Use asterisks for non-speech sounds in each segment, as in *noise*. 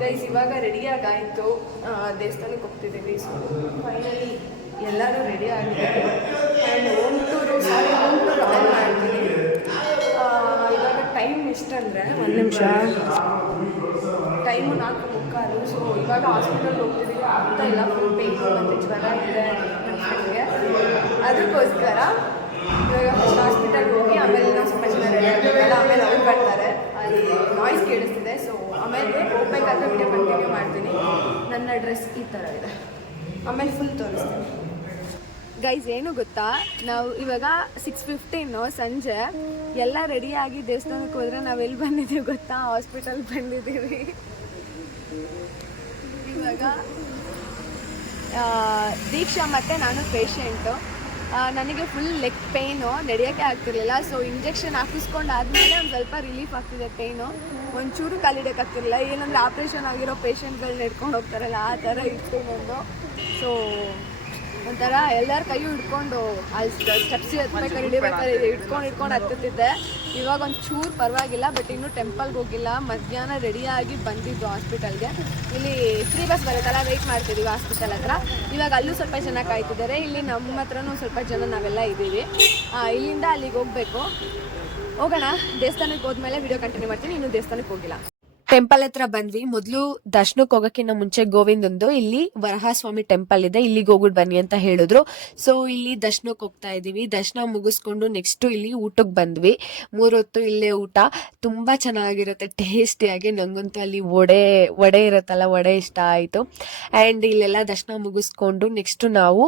Guys ಇವಾಗ ರೆಡಿಯಾಗಾಯಿತು ದೇವಸ್ಥಾನಕ್ಕೆ ಹೋಗ್ತಿದ್ದೀವಿ. ಸೊ ಫೈನಲಿ ಎಲ್ಲರೂ ರೆಡಿ ಆಗಿದ್ದಾರೆ and home tour sorry home tour on ಮಾಡ್ತೀನಿ ಇವಾಗ ಟೈಮ್ ಎಷ್ಟಂದರೆ ಒಂದು ನಿಮಿಷ. ಟೈಮು ನಾಲ್ಕು ಮುಕ್ಕಾಲು. ಸೊ ಇವಾಗ ಹಾಸ್ಪಿಟಲ್ ಹೋಗ್ತಿದ್ದೀವಿ. ಆಗ್ತಾ ಇಲ್ಲ ಫುಲ್ ಪೇಯ್ನ್ ಮತ್ತು ಜ್ವರ ಇದೆ ನಮಗೆ ಅದಕ್ಕೋಸ್ಕರ ಇವಾಗ ಫಸ್ಟ್ ಹಾಸ್ಪಿಟಲ್ಗೆ ಹೋಗಿ ಆಮೇಲೆ ನಾವು ಸ್ವಲ್ಪ ಜನ ರೆಡಿ ಆಮೇಲೆ ಅವ್ರು ಬರ್ತಾರೆ. ಅಲ್ಲಿ ನಾಯ್ಸ್ ಕೇಳಿಸ್ತಿದೆ. ಸೊ ಆಮೇಲೆ ಹೋಗ್ಬೇಕಾದ್ರೆ ವಿಡಿಯೋ ಕಂಟಿನ್ಯೂ ಮಾಡ್ತೀನಿ. ನನ್ನ ಡ್ರೆಸ್ ಈ ಥರ ಇದೆ. ಆಮೇಲೆ ಫುಲ್ ತೋರಿಸ್ತೀನಿ. ಗೈಸ್ ಏನು ಗೊತ್ತಾ? ನಾವು ಇವಾಗ ಸಿಕ್ಸ್ ಫಿಫ್ಟೀನು ಸಂಜೆ. ಎಲ್ಲ ರೆಡಿಯಾಗಿ ದೇವಸ್ಥಾನಕ್ಕೆ ಹೋದ್ರೆ ನಾವು ಎಲ್ಲಿ ಬಂದಿದ್ದೀವಿ ಗೊತ್ತಾ? ಹಾಸ್ಪಿಟಲ್ ಬಂದಿದ್ದೀವಿ. ಇವಾಗ ದೀಕ್ಷಾ ಮತ್ತು ನಾನು ಪೇಷಂಟು ನನಗೆ ಫುಲ್ ಲೆಗ್ ಪೇಯ್ನು ನಡೆಯೋಕ್ಕೆ ಆಗ್ತಿರ್ಲಿಲ್ಲ. ಸೊ ಇಂಜೆಕ್ಷನ್ ಹಾಕಿಸ್ಕೊಂಡು ಆದಮೇಲೆ ಒಂದು ಸ್ವಲ್ಪ ರಿಲೀಫ್ ಆಗ್ತಿದೆ ಪೇಯ್ನು ಒಂಚೂರು ಕಾಲಿಡೋಕ್ಕಾಗ್ತಿರಲಿಲ್ಲ. ಏನಂದರೆ ಆಪ್ರೇಷನ್ ಆಗಿರೋ ಪೇಷಂಟ್ಗಳನ್ನ ಹಿಡ್ಕೊಂಡು ಹೋಗ್ತಾರಲ್ಲ, ಆ ಥರ ಇತ್ತು ನಂದು. ಸೊ ಒಂಥರ ಎಲ್ಲರ ಕೈ ಹಿಡ್ಕೊಂಡು ಅಲ್ಲಿ ಸ್ಟೆಪ್ಸ್ ಹತ್ಬೇಕಾದ್ರೆ ಇಳಿಬೇಕಾದ್ರೆ ಹಿಡ್ಕೊಂಡು ಹಿಡ್ಕೊಂಡು ಹತ್ತುತ್ತಿದ್ದೆ. ಇವಾಗ ಒಂದು ಚೂರು ಪರವಾಗಿಲ್ಲ ಬಟ್ ಇನ್ನೂ ಟೆಂಪಲ್ಗೆ ಹೋಗಿಲ್ಲ. ಮಧ್ಯಾಹ್ನ ರೆಡಿಯಾಗಿ ಬಂದಿದ್ದು ಹಾಸ್ಪಿಟಲ್ಗೆ ಇಲ್ಲಿ ಫ್ರೀ ಬಸ್ ಬರುತ್ತಲ್ಲ ವೆಯ್ಟ್ ಮಾಡ್ತಿದ್ದೀವಿ ಹಾಸ್ಪಿಟಲ್ ಹತ್ರ. ಇವಾಗ ಅಲ್ಲೂ ಸ್ವಲ್ಪ ಜನ ಕಾಯ್ತಿದ್ದಾರೆ. ಇಲ್ಲಿ ನಮ್ಮ ಹತ್ರನೂ ಸ್ವಲ್ಪ ಜನ ನಾವೆಲ್ಲ ಇದ್ದೀವಿ. ಇಲ್ಲಿಂದ ಅಲ್ಲಿಗೆ ಹೋಗಬೇಕು. ಹೋಗೋಣ. ದೇವಸ್ಥಾನಕ್ಕೆ ಹೋದ್ಮೇಲೆ ವಿಡಿಯೋ ಕಂಟಿನ್ಯೂ ಮಾಡ್ತೀನಿ. ಇನ್ನೂ ದೇವಸ್ಥಾನಕ್ಕೆ ಹೋಗಿಲ್ಲ. ಟೆಂಪಲ್ ಹತ್ರ ಬಂದ್ವಿ. ಮೊದಲು ದರ್ಶನಕ್ಕೆ ಹೋಗೋಕ್ಕಿಂತ ಮುಂಚೆ ಗೋವಿಂದಂದು, ಇಲ್ಲಿ ವರಹಸ್ವಾಮಿ ಟೆಂಪಲ್ ಇದೆ. ಇಲ್ಲಿಗೆ ಹೋಗ್ಬಿಟ್ಟು ಬನ್ನಿ ಅಂತ ಹೇಳಿದ್ರು. ಸೊ ಇಲ್ಲಿ ದರ್ಶನಕ್ಕೆ ಹೋಗ್ತಾ ಇದೀವಿ ದರ್ಶನ ಮುಗಿಸ್ಕೊಂಡು ನೆಕ್ಸ್ಟ್ ಇಲ್ಲಿ ಊಟಕ್ಕೆ ಬಂದ್ವಿ. ಮೂರೊತ್ತು ಇಲ್ಲೇ ಊಟ. ತುಂಬಾ ಚೆನ್ನಾಗಿರುತ್ತೆ. ಟೇಸ್ಟಿಯಾಗಿ. ನನಗಂತೂ ಅಲ್ಲಿ ವಡೆ ವಡೆ ಇರುತ್ತಲ್ಲ, ವಡೆ ಇಷ್ಟ ಆಯಿತು. ಆ್ಯಂಡ್ ಇಲ್ಲೆಲ್ಲ ದರ್ಶನ ಮುಗಿಸ್ಕೊಂಡು ನೆಕ್ಸ್ಟ್ ನಾವು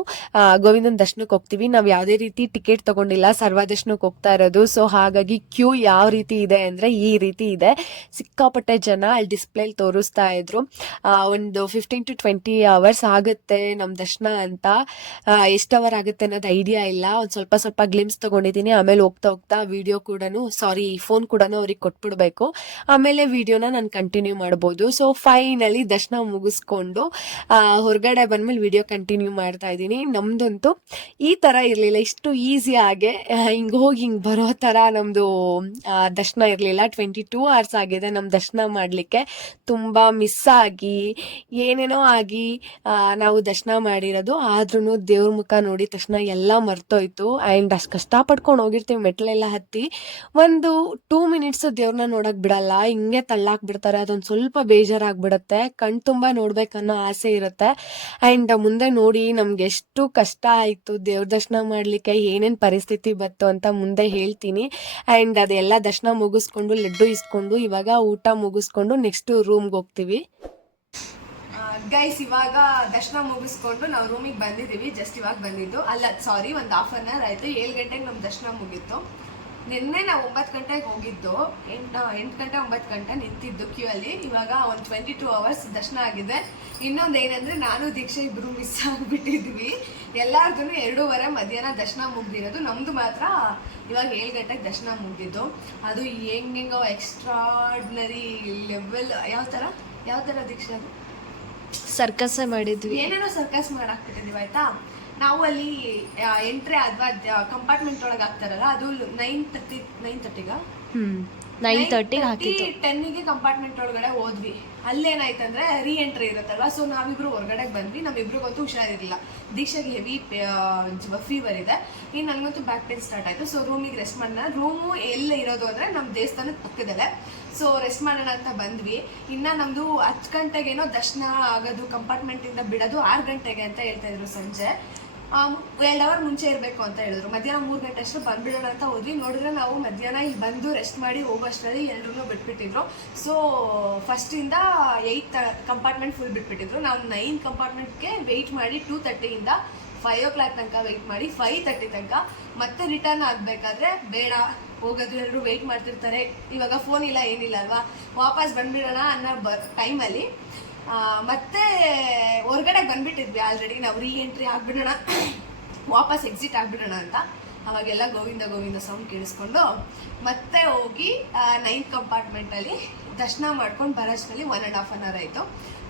ಗೋವಿಂದನ ದರ್ಶನಕ್ಕೆ ಹೋಗ್ತೀವಿ. ನಾವು ಯಾವುದೇ ರೀತಿ ಟಿಕೆಟ್ ತಗೊಂಡಿಲ್ಲ. ಸರ್ವ ದರ್ಶನಕ್ಕೆ ಹೋಗ್ತಾ ಇರೋದು. ಸೊ ಹಾಗಾಗಿ ಕ್ಯೂ ಯಾವ ರೀತಿ ಇದೆ ಅಂದರೆ ಈ ರೀತಿ ಇದೆ. ಸಿಕ್ಕಾಪಟ್ಟೆ ಅಲ್ಲಿ ಡಿಸ್ಪ್ಲೇಲಿ ತೋರಿಸ್ತಾ ಇದ್ರು. ಒಂದು ಫಿಫ್ಟೀನ್ ಟು ಟ್ವೆಂಟಿ ಅವರ್ಸ್ ಆಗುತ್ತೆ ನಮ್ಮ ದರ್ಶನ ಅಂತ. ಎಷ್ಟು ಅವರ್ ಆಗುತ್ತೆ ಅನ್ನೋದು ಐಡಿಯಾ ಇಲ್ಲ. ಒಂದು ಸ್ವಲ್ಪ ಸ್ವಲ್ಪ ಗ್ಲಿಮ್ಸ್ ತಗೊಂಡಿದ್ದೀನಿ ಆಮೇಲೆ ಹೋಗ್ತಾ ಹೋಗ್ತಾ ವಿಡಿಯೋ ಕೂಡ ಸಾರಿ ಫೋನ್ ಕೂಡ ಅವ್ರಿಗೆ ಕೊಟ್ಬಿಡ್ಬೇಕು. ಆಮೇಲೆ ವಿಡಿಯೋನ ನಾನು ಕಂಟಿನ್ಯೂ ಮಾಡ್ಬೋದು. ಸೊ ಫೈನಲಿ ದರ್ಶನ ಮುಗಿಸ್ಕೊಂಡು ಹೊರಗಡೆ ಬಂದ್ಮೇಲೆ ವಿಡಿಯೋ ಕಂಟಿನ್ಯೂ ಮಾಡ್ತಾ ಇದ್ದೀನಿ. ನಮ್ದಂತೂ ಈ ಥರ ಇರಲಿಲ್ಲ. ಇಷ್ಟು ಈಸಿಯಾಗೆ ಹಿಂಗೆ ಹೋಗಿ ಹಿಂಗೆ ಬರೋ ಥರ ನಮ್ಮದು ದರ್ಶನ ಇರಲಿಲ್ಲ. ಟ್ವೆಂಟಿ ಟೂ ಅವರ್ಸ್ ಆಗಿದೆ ನಮ್ಮ ದರ್ಶನ ಮಾಡಲಿಕ್ಕೆ ತುಂಬ ಮಿಸ್ ಆಗಿ, ಏನೇನೋ ಆಗಿ ನಾವು ದರ್ಶನ ಮಾಡಿರೋದು. ಆದ್ರೂ ದೇವ್ರ ಮುಖ ನೋಡಿದ ತಕ್ಷಣ ಎಲ್ಲ ಮರ್ತೋಯ್ತು. ಆ್ಯಂಡ್ ಅಷ್ಟು ಪಡ್ಕೊಂಡು ಹೋಗಿರ್ತೀವಿ, ಮೆಟ್ಲೆಲ್ಲ ಹತ್ತಿ. ಒಂದು ಟೂ ಮಿನಿಟ್ಸ್ ದೇವ್ರನ್ನ ನೋಡಕ್ ಬಿಡಲ್ಲ. ಹಿಂಗೆ ತಳ್ಳಾಕ್ ಬಿಡ್ತಾರೆ. ಅದೊಂದು ಸ್ವಲ್ಪ ಬೇಜಾರಾಗ್ಬಿಡತ್ತೆ. ಕಣ್ ತುಂಬ ನೋಡ್ಬೇಕನ್ನೋ ಆಸೆ ಇರುತ್ತೆ. ಆ್ಯಂಡ್ ಮುಂದೆ ನೋಡಿ ನಮ್ಗೆ ಎಷ್ಟು ಕಷ್ಟ ಆಯಿತು ದೇವ್ರ ದರ್ಶನ ಮಾಡ್ಲಿಕ್ಕೆ, ಏನೇನು ಪರಿಸ್ಥಿತಿ ಬತ್ತು ಅಂತ ಮುಂದೆ ಹೇಳ್ತೀನಿ. ಆ್ಯಂಡ್ ಅದೆಲ್ಲ ದರ್ಶನ ಮುಗಿಸ್ಕೊಂಡು, ಲಡ್ಡು ಇಸ್ಕೊಂಡು, ಇವಾಗ ಊಟ ಮುಗಿಸ್ಕೊಂಡು ನೆಕ್ಸ್ಟ್ ರೂಮ್ಗೆ ಹೋಗ್ತೀವಿ. ಗೈಸ್ ಇವಾಗ ದರ್ಶನ ಮುಗಿಸ್ಕೊಂಡು ನಾವು ರೂಮಿಗೆ ಬಂದಿದ್ದೀವಿ. ಜಸ್ಟ್ ಇವಾಗ ಬಂದಿದ್ದು. ಅಲ್ಲ ಸಾರಿ ಒಂದು ಹಾಫ್ ಅನ್ ಅವರ್ ಆಯಿತು. ಏಳು ಗಂಟೆಗೆ ನಮ್ಮ ದರ್ಶನ ಮುಗೀತು. ನಿನ್ನೆ ನಾವು ಒಂಬತ್ತು ಗಂಟೆಗೆ ಹೋಗಿದ್ದು. ಎಂಟು ಎಂಟು ಗಂಟೆ, ಒಂಬತ್ತು ಗಂಟೆ ನಿಂತಿದ್ದು ಕ್ಯೂ ಅಲ್ಲಿ. ಇವಾಗ ಒಂದು ಟ್ವೆಂಟಿ ಟೂ ಅವರ್ಸ್ ದರ್ಶನ ಆಗಿದೆ. ಇನ್ನೊಂದು ಏನಂದ್ರೆ, ನಾನು, ದೀಕ್ಷೆ ಇಬ್ರು ಮಿಸ್ ಆಗಿಬಿಟ್ಟಿದ್ವಿ. ಎಲ್ಲಾರ್ದು ಎರಡೂವರೆ ಮಧ್ಯಾಹ್ನ ದರ್ಶನ ಮುಗ್ದಿರೋದು. ನಮ್ದು ಮಾತ್ರ ಇವಾಗ ಏಳು ಗಂಟೆಗೆ ದರ್ಶನ ಮುಗ್ದಿದ್ದು ಅದು ಹೆಂಗೆಂಗೋ ಎಕ್ಸ್ಟ್ರಾಡ್ನರಿ ಲೆವೆಲ್ ಯಾವ ಥರ? ಯಾವ ಥರ ದೀಕ್ಷೆ ಅದು? ಸರ್ಕಸ್ ಮಾಡಿದ್ವಿ. ಏನೇನೋ ಸರ್ಕಸ್ ಮಾಡಾಕ್ಬಿಟ್ಟಿದ್ವಿ ಆಯ್ತಾ? ನಾವು ಅಲ್ಲಿ ಎಂಟ್ರಿ ಅಥವಾ ಕಂಪಾರ್ಟ್ಮೆಂಟ್ ಒಳಗೆ ಹಾಕ್ತಾರಲ್ಲ ಅದು ನೈನ್ ತರ್ಟಿ ನೈನ್ ತರ್ಟಿಗ ನೈನ್ ತರ್ಟಿ ಟೆನ್ನಿಗೆ ಕಂಪಾರ್ಟ್ಮೆಂಟ್ ಒಳಗಡೆ ಹೋದ್ವಿ. ಅಲ್ಲೇನಾಯ್ತಂದ್ರೆ ರೀ ಎಂಟ್ರಿ ಇರುತ್ತಲ್ವ? ಸೊ ನಾವಿಬ್ರು ಹೊರಗಡೆ ಬಂದ್ವಿ. ನಮ್ಮಿಬ್ರಿಗಂತೂ ಹುಷಾರಿರ್ಲಿಲ್ಲ. ದೀಕ್ಷಾಗೆ ಹೆವಿ ಫೀವರ್ ಇದೆ. ಇನ್ನು ನನಗಂತೂ ಬ್ಯಾಕ್ ಪೇನ್ ಸ್ಟಾರ್ಟ್ ಆಯ್ತು. ಸೊ ರೂಮಿಗೆ ರೆಸ್ಟ್ ಮಾಡೋಣ ರೂಮು ಎಲ್ಲ ಇರೋದು ಅಂದ್ರೆ ನಮ್ಮ ದೇವಸ್ಥಾನದ ಪಕ್ಕದಲ್ಲೇ. ಸೊ ರೆಸ್ಟ್ ಮಾಡೋಣ ಅಂತ ಬಂದ್ವಿ. ಇನ್ನ ನಮ್ದು ಹತ್ತು ಗಂಟೆಗೇನೋ ದರ್ಶನ ಆಗೋದು ಕಂಪಾರ್ಟ್ಮೆಂಟ್ ಇಂದ ಬಿಡೋದು ಆರು ಗಂಟೆಗೆ ಅಂತ ಹೇಳ್ತಾ ಇದ್ರು ಸಂಜೆ. ಎರಡು ಅವರ್ ಮುಂಚೆ ಇರಬೇಕು ಅಂತ ಹೇಳಿದ್ರು. ಮಧ್ಯಾಹ್ನ ಮೂರು ಗಂಟೆ ಅಷ್ಟು ಬಂದ್ಬಿಡೋಣ ಅಂತ ಹೋದ್ವಿ. ನೋಡಿದ್ರೆ ನಾವು ಮಧ್ಯಾಹ್ನ ಇಲ್ಲಿ ಬಂದು ರೆಸ್ಟ್ ಮಾಡಿ ಹೋಗೋಷ್ಟರಲ್ಲಿ ಎಲ್ಲರೂ ಬಿಟ್ಬಿಟ್ಟಿದ್ರು. ಸೊ ಫಸ್ಟಿಂದ ಏಯ್ಟ್ ಕಂಪಾರ್ಟ್ಮೆಂಟ್ ಫುಲ್ ಬಿಟ್ಬಿಟ್ಟಿದ್ರು. ನಾವು ನೈನ್ ಕಂಪಾರ್ಟ್ಮೆಂಟ್ಗೆ ವೆಯ್ಟ್ ಮಾಡಿ ಟೂ ತರ್ಟಿಯಿಂದ ಫೈವ್ ಓ ಕ್ಲಾಕ್ ತನಕ ವೆಯ್ಟ್ ಮಾಡಿ ಫೈವ್ ತರ್ಟಿ ತನಕ ಮತ್ತೆ ರಿಟರ್ನ್ ಆಗಬೇಕಾದ್ರೆ ಬೇಡ, ಹೋಗೋದು ಎಲ್ಲರೂ ವೆಯ್ಟ್ ಮಾಡ್ತಿರ್ತಾರೆ. ಇವಾಗ ಫೋನ್ ಇಲ್ಲ, ಏನಿಲ್ಲ ಅಲ್ವಾ? ವಾಪಸ್ ಬಂದ್ಬಿಡೋಣ ಅನ್ನೋ ಬ ಟೈಮಲ್ಲಿ ಮತ್ತೆ ಹೊರ್ಗಡೆ ಬಂದ್ಬಿಟ್ಟಿದ್ವಿ ಆಲ್ರೆಡಿ ನಾವು ರೀ ಎಂಟ್ರಿ ಆಗ್ಬಿಡೋಣ. ವಾಪಸ್ ಎಕ್ಸಿಟ್ ಆಗ್ಬಿಡೋಣ ಅಂತ. ಅವಾಗೆಲ್ಲ ಗೋವಿಂದ ಗೋವಿಂದ ಸೌಂಡ್ ಕೇಳಿಸ್ಕೊಂಡು ಮತ್ತೆ ಹೋಗಿ ನೈನ್ತ್ ಕಂಪಾರ್ಟ್ಮೆಂಟಲ್ಲಿ ದರ್ಶನ ಮಾಡ್ಕೊಂಡು ಬರೋಷ್ಟರಲ್ಲಿ one and half an hour ಆಯಿತು.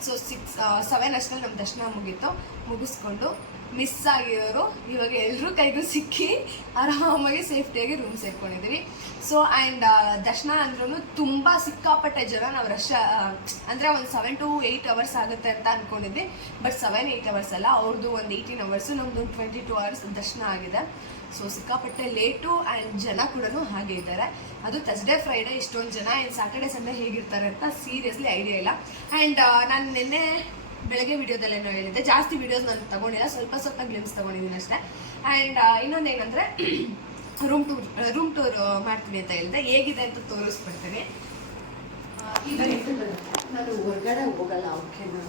ಸೊ ಸಿಕ್ಸ್ ಸೆವೆನ್ ಅಷ್ಟರಲ್ಲಿ ನಮ್ಮ ದರ್ಶನ ಮುಗೀತು. ಮುಗಿಸ್ಕೊಂಡು ಮಿಸ್ ಆಗಿರೋರು, ಇವಾಗ ಎಲ್ಲರೂ ಕೈಗೂ ಸಿಕ್ಕಿ ಆರಾಮಾಗಿ ಸೇಫ್ಟಿಯಾಗಿ ರೂಮ್ ಸೇರ್ಕೊಂಡಿದ್ದೀವಿ ಸೊ ಆ್ಯಂಡ್ ದರ್ಶನ ಅಂದ್ರೂ ತುಂಬ ಸಿಕ್ಕಾಪಟ್ಟೆ ಜನ ನಾವು ರಶ್ ಅಂದರೆ ಒಂದು ಸೆವೆನ್ ಟು ಏಯ್ಟ್ ಅವರ್ಸ್ ಆಗುತ್ತೆ ಅಂತ ಅಂದ್ಕೊಂಡಿದ್ವಿ ಬಟ್ ಸೆವೆನ್ ಏಯ್ಟ್ ಅವರ್ಸ್ ಅಲ್ಲ ಅವ್ರದ್ದು ಒಂದು ಏಯ್ಟೀನ್ ಅವರ್ಸು ನಮ್ಮದು ಒಂದು ಟ್ವೆಂಟಿ ಟು ಅವರ್ಸ್ ದರ್ಶನ ಆಗಿದೆ. ಸೊ ಸಿಕ್ಕಾಪಟ್ಟೆ ಲೇಟು ಆ್ಯಂಡ್ ಜನ ಕೂಡ ಹಾಗೆ ಇದ್ದಾರೆ. ಅದು ಥರ್ಸ್ಡೇ ಫ್ರೈಡೇ ಇಷ್ಟೊಂದು ಜನ ಆ್ಯಂಡ್ ಸ್ಯಾಟರ್ಡೇ ಸಂಡೇ ಹೇಗಿರ್ತಾರೆ ಅಂತ ಸೀರಿಯಸ್ಲಿ ಐಡಿಯಾ ಇಲ್ಲ. ಆ್ಯಂಡ್ ನಾನು ನಿನ್ನೆ ಬೆಳಗ್ಗೆ ವಿಡಿಯೋದಲ್ಲೇನೋ ಹೇಳಿದ್ದೆ. ಜಾಸ್ತಿ ವಿಡಿಯೋಸ್ ನಾನು ತಗೊಂಡಿಲ್ಲ, ಸ್ವಲ್ಪ ಸ್ವಲ್ಪ ಗ್ಲಿಮ್ಸ್ ತಗೊಂಡಿದ್ದೀನಿ ಅಷ್ಟೇ. ಆ್ಯಂಡ್ ಇನ್ನೊಂದು ಏನಂದರೆ ರೂಮ್ ಟೂರ್ ರೂಮ್ ಟೂರ್ ಮಾಡ್ತೀನಿ ಅಂತ ಹೇಳಿದೆ ಹೇಗಿದೆ ಅಂತ ತೋರಿಸ್ಬಿಡ್ತೀನಿ. ಈಗ ನಾನು ಹೊರಗಡೆ ಹೋಗಲ್ಲ ಓಕೆನಾ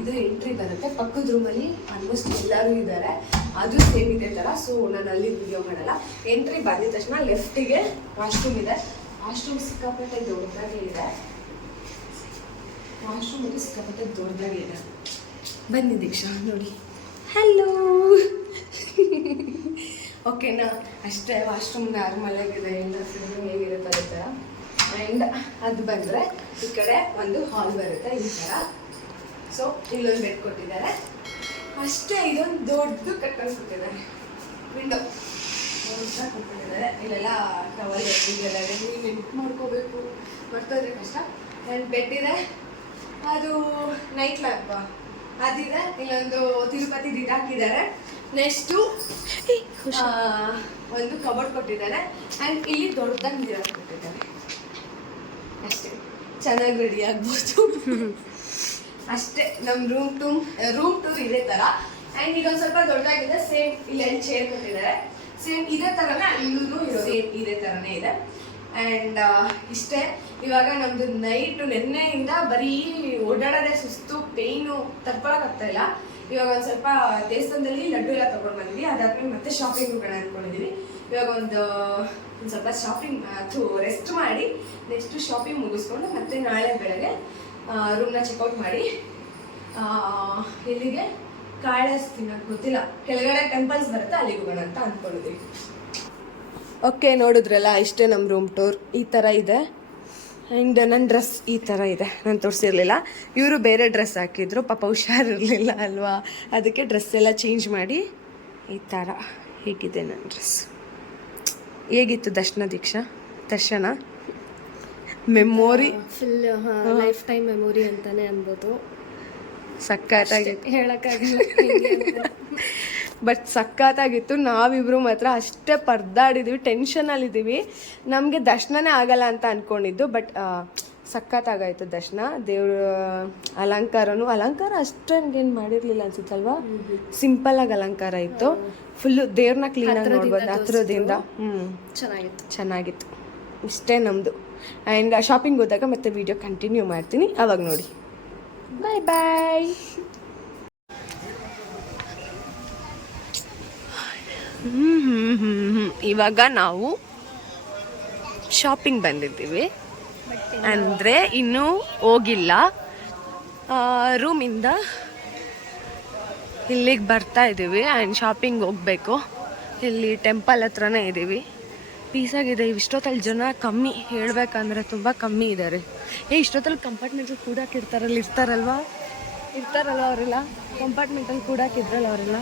ಇದು ಎಂಟ್ರಿ ಬರುತ್ತೆ. ಪಕ್ಕದ ರೂಮಲ್ಲಿ ಆಲ್ಮೋಸ್ಟ್ ಎಲ್ಲರೂ ಇದ್ದಾರೆ. ಅದು ಸೇಮ್ ಇದೆ ಥರ ಸೊ ನಾನು ಅಲ್ಲಿ ವಿಡಿಯೋ ಮಾಡಲ್ಲ. ಎಂಟ್ರಿ ಬಂದಿದ ತಕ್ಷಣ ಲೆಫ್ಟಿಗೆ ವಾಶ್ರೂಮ್ ಇದೆ. ವಾಶ್ರೂಮ್ ಸಿಕ್ಕಾಪಟ್ಟೆ ದೊಡ್ಡದಾಗಿ ಇದೆ. ವಾಶ್ರೂಮ್ ಇದು ಸಿಕ್ಕಾಪಟ್ಟೆ ದೊಡ್ಡದಾಗಿ ಇದೆ. ಬನ್ನಿ ದೀಕ್ಷಾ ನೋಡಿ. ಹಲೋ ಓಕೆನಾ ಅಷ್ಟೇ ವಾಶ್ರೂಮ್ ನಾರ್ಮಲ್ ಆಗಿದೆ. ಇಲ್ಲ ಹೇಗಿರುತ್ತೆ ಅದೇ ಥರ ಆ್ಯಂಡ್ ಅದು ಬಂದರೆ ಈ ಕಡೆ ಒಂದು ಹಾಲ್ ಬರುತ್ತೆ ಈ ಥರ ಸೊ ಇಲ್ಲೊಂದು ಬೆಡ್ ಕೊಟ್ಟಿದ್ದಾರೆ. ಅಷ್ಟೇ ಇದೊಂದು ದೊಡ್ಡ ಕಟ್ಟನ್ ಕೊಟ್ಟಿದ್ದಾರೆ. ವಿಂಡೋ ಕೊಟ್ಟಿದ್ದಾರೆ. ಇಲ್ಲೆಲ್ಲ ಟವಲ್ ಎಲ್ಲ ನೀವು ನೆನ್ಪು ಮಾಡ್ಕೋಬೇಕು ಬರ್ತಾರೆ ಕಷ್ಟ. ಆ್ಯಂಡ್ ಬೆಡ್ ಇದೆ. ಅದು ನೈಟ್ ಲ್ಯಾಂಪ್ ಅದಿದೆ ಇಲ್ಲೊಂದು ತಿರುಪತಿ ದಿಟ್ ಹಾಕಿದ್ದಾರೆ. ನೆಕ್ಸ್ಟು ಒಂದು ಕಬೋರ್ಡ್ ಕೊಟ್ಟಿದ್ದಾರೆ. ಆ್ಯಂಡ್ ಇಲ್ಲಿ ದೊಡ್ಡದಾಗಿ ನೀರು ಕೊಟ್ಟಿದ್ದಾರೆ. ಅಷ್ಟೇ. ಚೆನ್ನಾಗಿ ರೆಡಿ ಆಗ್ಬೋದು. ಅಷ್ಟೇ ನಮ್ಮ ರೂಮ್ ಟು ರೂಮ್ ಟೂರ್ ಇದೇ ತರ. ಆ್ಯಂಡ್ ಇಲ್ಲೊಂದು ಸ್ವಲ್ಪ ದೊಡ್ಡದಾಗಿದೆ ಸೇಮ್ ಇಲ್ಲಿ ಚೇರ್ ಕೊಟ್ಟಿದ್ದಾರೆ. ಸೇಮ್ ಇದೇ ಥರನೇ ಅಲ್ಲೂ ಸೇಮ್ ಇದೇ ತರನೇ ಇದೆ. ಆ್ಯಂಡ್ ಇಷ್ಟೇ, ಇವಾಗ ನಮ್ದು ನೈಟ್ ನಿನ್ನೆಯಿಂದ ಬರೀ ಓಡಾಡೋದೇ ಸುಸ್ತು ಪೇಯ್ನು ತಡ್ಕೊಳಕ್ಕಾಗ್ತಾ ಇಲ್ಲ. ಇವಾಗ ಒಂದು ಸ್ವಲ್ಪ ದೇವಸ್ಥಾನದಲ್ಲಿ ಲಡ್ಡು ಎಲ್ಲ ತೊಗೊಂಡು ಬಂದಿದ್ವಿ ಅದಾದ್ಮೇಲೆ ಮತ್ತೆ ಶಾಪಿಂಗ್ ಹೋಗೋಣ ಅನ್ಕೊಂಡಿದೀವಿ. ಇವಾಗ ಒಂದು ಒಂದು ಸ್ವಲ್ಪ ಶಾಪಿಂಗ್ ಅದು ರೆಸ್ಟ್ ಮಾಡಿ ನೆಕ್ಸ್ಟ್ ಶಾಪಿಂಗ್ ಮುಗಿಸ್ಕೊಂಡು ಮತ್ತೆ ನಾಳೆ ಬೆಳಗ್ಗೆ ರೂಮ್ನ ಚೆಕ್ಔಟ್ ಮಾಡಿ ಇಲ್ಲಿಗೆ ಕಾಳಸ್ ತಿನ್ನಕ್ಕೆ ಗೊತ್ತಿಲ್ಲ. ಕೆಳಗಡೆ ಟೆಂಪಲ್ಸ್ ಬರುತ್ತೆ ಅಲ್ಲಿಗೆ ಹೋಗೋಣ ಅಂತ ಅಂದ್ಕೊಂಡಿದ್ದೀವಿ ಓಕೆ ನೋಡಿದ್ರಲ್ಲ ಇಷ್ಟೇ ನಮ್ಮ ರೂಮ್ ಟೂರ್ ಈ ಥರ ಇದೆ. ಆ್ಯಂಡ್ ನನ್ನ ಡ್ರೆಸ್ ಈ ಥರ ಇದೆ. ನಾನು ತೋರಿಸಿರಲಿಲ್ಲ. ಇವರು ಬೇರೆ ಡ್ರೆಸ್ ಹಾಕಿದ್ರು. ಪಾಪ ಹುಷಾರಿರಲಿಲ್ಲ ಅಲ್ವಾ? ಅದಕ್ಕೆ ಡ್ರೆಸ್ ಎಲ್ಲ ಚೇಂಜ್ ಮಾಡಿ ಈ ಥರ ಹೇಗಿದೆ ನನ್ನ ಡ್ರೆಸ್ ಹೇಗಿತ್ತು ದರ್ಶನ ದೀಕ್ಷಾ? ದರ್ಶನ? Memory full life time memory ಅಂತಾನೆ ಅನ್ಬೋದು. ಸಕ್ಕತ್ತಾಗಿತ್ತು ಹೇಳಕ್ಕಾಗಲ್ಲ. ಬಟ್ ಸಖತ್ತಾಗಿತ್ತು. ನಾವಿಬ್ರು ಮಾತ್ರ ಅಷ್ಟೇ ಪರ್ದಾಡಿದ್ವಿ ಟೆನ್ಷನಲ್ಲಿದ್ದೀವಿ ನಮಗೆ ದರ್ಶನನೇ ಆಗಲ್ಲ ಅಂತ ಅಂದ್ಕೊಂಡಿದ್ದು ಬಟ್ ಸಖತ್ತಾಗಾಯ್ತು ದರ್ಶನ. ದೇವ್ರ ಅಲಂಕಾರನು ಅಲಂಕಾರ ಅಷ್ಟೊಂದೇನು ಮಾಡಿರಲಿಲ್ಲ ಅನ್ಸುತ್ತಲ್ವಾ? ಸಿಂಪಲ್ ಆಗಿ ಅಲಂಕಾರ ಇತ್ತು. ಫುಲ್ಲು ದೇವ್ರನ್ನ ಕ್ಲೀನಾಗಿ ನೋಡ್ಬೋದು ಹತ್ರದಿಂದ. ಹ್ಞೂ ಚೆನ್ನಾಗಿತ್ತು. ಚೆನ್ನಾಗಿತ್ತು. ಇಷ್ಟೇ ನಮ್ಮದು ಆ್ಯಂಡ್ ಶಾಪಿಂಗ್ ಹೋದಾಗ ಮತ್ತೆ ವಿಡಿಯೋ ಕಂಟಿನ್ಯೂ ಮಾಡ್ತೀನಿ. ಅವಾಗ ನೋಡಿ. ಬಾಯ್ ಬಾಯ್ ಇವಾಗ ನಾವು ಶಾಪಿಂಗ್ ಬಂದಿದ್ದೀವಿ. ಅಂದರೆ ಇನ್ನೂ ಹೋಗಿಲ್ಲ. ರೂಮಿಂದ ಇಲ್ಲಿಗೆ ಬರ್ತಾ ಇದ್ದೀವಿ ಆ್ಯಂಡ್ ಶಾಪಿಂಗ್ ಹೋಗಬೇಕು. ಇಲ್ಲಿ ಟೆಂಪಲ್ ಹತ್ರನೇ ಇದ್ದೀವಿ. ಪೀಸಾಗಿದೆ, ಇಷ್ಟೊತ್ತಲ್ಲಿ ಜನ ಕಮ್ಮಿ. ಹೇಳಬೇಕಂದ್ರೆ ತುಂಬ ಕಮ್ಮಿ ಇದ್ದಾರೆ. ಏ, ಇಷ್ಟೊತ್ತಲ್ಲಿ ಕಂಪಾರ್ಟ್ಮೆಂಟಲ್ಲಿ ಕೂಡಕ್ಕೆ ಇರ್ತಾರಲ್ಲ ಇರ್ತಾರಲ್ವಾ? ಇರ್ತಾರಲ್ವ ಅವರೆಲ್ಲ? ಕಂಪಾರ್ಟ್ಮೆಂಟಲ್ಲಿ ಕೂಡಕ್ಕೆ ಇದ್ರಲ್ಲ ಅವರೆಲ್ಲ?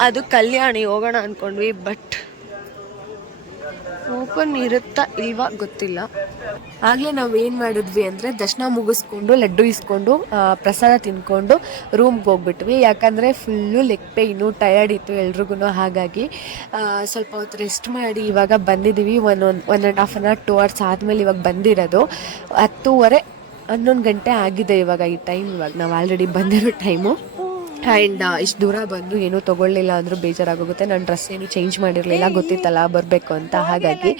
ಅದು ಕಲ್ಯಾಣಿ ಹೋಗೋಣ ಅನ್ಕೊಂಡ್ವಿ ಬಟ್ ಓಪನ್ ಇರುತ್ತಾ ಇಲ್ವಾ ಗೊತ್ತಿಲ್ಲ. ಆಗಲೇ ನಾವು ಏನು ಮಾಡಿದ್ವಿ ಅಂದರೆ ದರ್ಶನ ಮುಗಿಸ್ಕೊಂಡು, ಲಡ್ಡು ಇಸ್ಕೊಂಡು ಪ್ರಸಾದ ತಿನ್ಕೊಂಡು ರೂಮ್ಗೆ ಹೋಗ್ಬಿಟ್ವಿ. ಯಾಕಂದರೆ ಫುಲ್ಲು ಲೆಗ್ ಪೇಯ್ನು ಟಯರ್ಡ್ ಇತ್ತು ಎಲ್ರಿಗೂ ಹಾಗಾಗಿ ಸ್ವಲ್ಪ ಹೊತ್ತು ರೆಸ್ಟ್ ಮಾಡಿ ಇವಾಗ ಬಂದಿದ್ದೀವಿ one one one and half an hour two hours ಆದಮೇಲೆ ಇವಾಗ ಬಂದಿರೋದು. ಹತ್ತೂವರೆ ಹನ್ನೊಂದು ಗಂಟೆ ಆಗಿದೆ ಇವಾಗ ಈ ಟೈಮ್ ಇವಾಗ. ನಾವು ಆಲ್ರೆಡಿ ಬಂದಿರೋ ಟೈಮು ಆ್ಯಂಡ್ ಇಷ್ಟು ದೂರ ಬಂದು ಏನೂ ತೊಗೊಳ್ಳಿಲ್ಲ ಅಂದರೂ ಬೇಜಾರಾಗೋಗುತ್ತೆ. ನಾನು ಡ್ರೆಸ್ ಏನು ಚೇಂಜ್ ಮಾಡಿರಲಿಲ್ಲ, ಗೊತ್ತಿತ್ತಲ್ಲ, ಬರಬೇಕು ಅಂತ. ಹಾಗಾಗಿ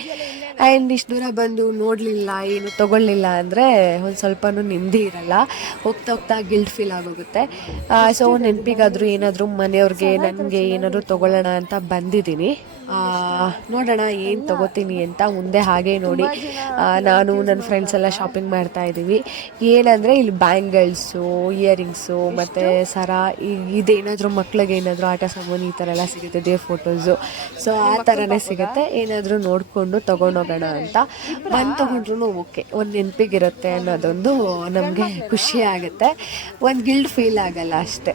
ಆ್ಯಂಡ್ ಇಷ್ಟು ದೂರ ಬಂದು ನೋಡಲಿಲ್ಲ, ಏನು ತೊಗೊಳ್ಳಿಲ್ಲ ಅಂದರೆ ಒಂದು ಸ್ವಲ್ಪನೂ ನೆಮ್ಮದಿ ಇರಲ್ಲ. ಹೋಗ್ತಾ ಹೋಗ್ತಾ ಗಿಲ್ಟ್ ಫೀಲ್ ಆಗೋಗುತ್ತೆ. ಸೊ ನೆನಪಿಗಾದರೂ ಏನಾದರೂ ಮನೆಯವ್ರಿಗೆ ನನಗೆ ಏನಾದರೂ ತೊಗೊಳ್ಳೋಣ ಅಂತ ಬಂದಿದ್ದೀನಿ. ನೋಡೋಣ ಏನು ತೊಗೋತೀನಿ ಅಂತ ಮುಂದೆ ಹಾಗೆ ನೋಡಿ. ನಾನು ನನ್ನ ಫ್ರೆಂಡ್ಸ್ ಎಲ್ಲ ಶಾಪಿಂಗ್ ಮಾಡ್ತಾ ಇದ್ದೀವಿ. ಏನಂದರೆ ಇಲ್ಲಿ ಬ್ಯಾಂಗಲ್ಸು ಇಯರಿಂಗ್ಸು ಮತ್ತು ಸರ ಇದೇನಾದರೂ ಮಕ್ಳಿಗೆ ಏನಾದರೂ ಆಟ ಸಾಮಾನು ಈ ಥರ ಎಲ್ಲ ಸಿಗುತ್ತೆ ದೇವ್ ಫೋಟೋಸು ಸೊ ಆ ಥರನೇ ಸಿಗುತ್ತೆ. ಏನಾದರೂ ನೋಡಿಕೊಂಡು ತೊಗೊಂಡೋಗೋಣ ಅಂತ. ಬಂದು ತೊಗೊಂಡ್ರು ಓಕೆ. ಒಂದು ನೆನಪಿಗಿರುತ್ತೆ ಅನ್ನೋದೊಂದು ನಮಗೆ ಖುಷಿ ಆಗುತ್ತೆ. ಒಂದು ಗಿಲ್ಡ್ ಫೀಲ್ ಆಗಲ್ಲ ಅಷ್ಟೇ.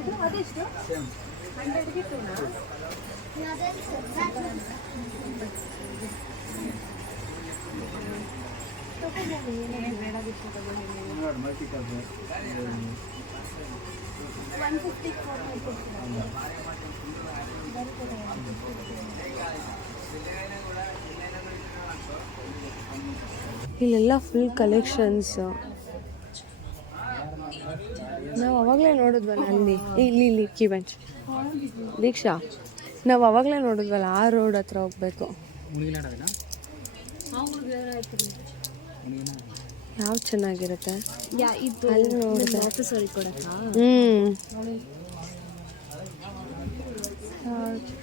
ಇದು ಅದೆಷ್ಟು ಹಂಡ್ರೆಡ್ಗೆ ಟೂನಾ ಇಲ್ಲೆಲ್ಲ ಫುಲ್ ಕಲೆಕ್ಷನ್ಸ್ ನಾವು ಅವಾಗಲೇ ನೋಡಿದ್ವಲ್ಲ ಅಲ್ಲಿ? ಇಲ್ಲಿ ಇಲ್ಲಿ ಕಿ ಬೆಂಚ್. ದೀಕ್ಷಾ ನಾವು ಅವಾಗಲೇ ನೋಡಿದ್ವಲ್ಲ ಆ ರೋಡ್ ಹತ್ರ ಹೋಗ್ಬೇಕು. ಯಾವ ಚೆನ್ನಾಗಿರುತ್ತೆ? ಯಾ ಇದು ಅಲ್ಲಿ ನೋಡಿದೆ. ಹ್ಞೂ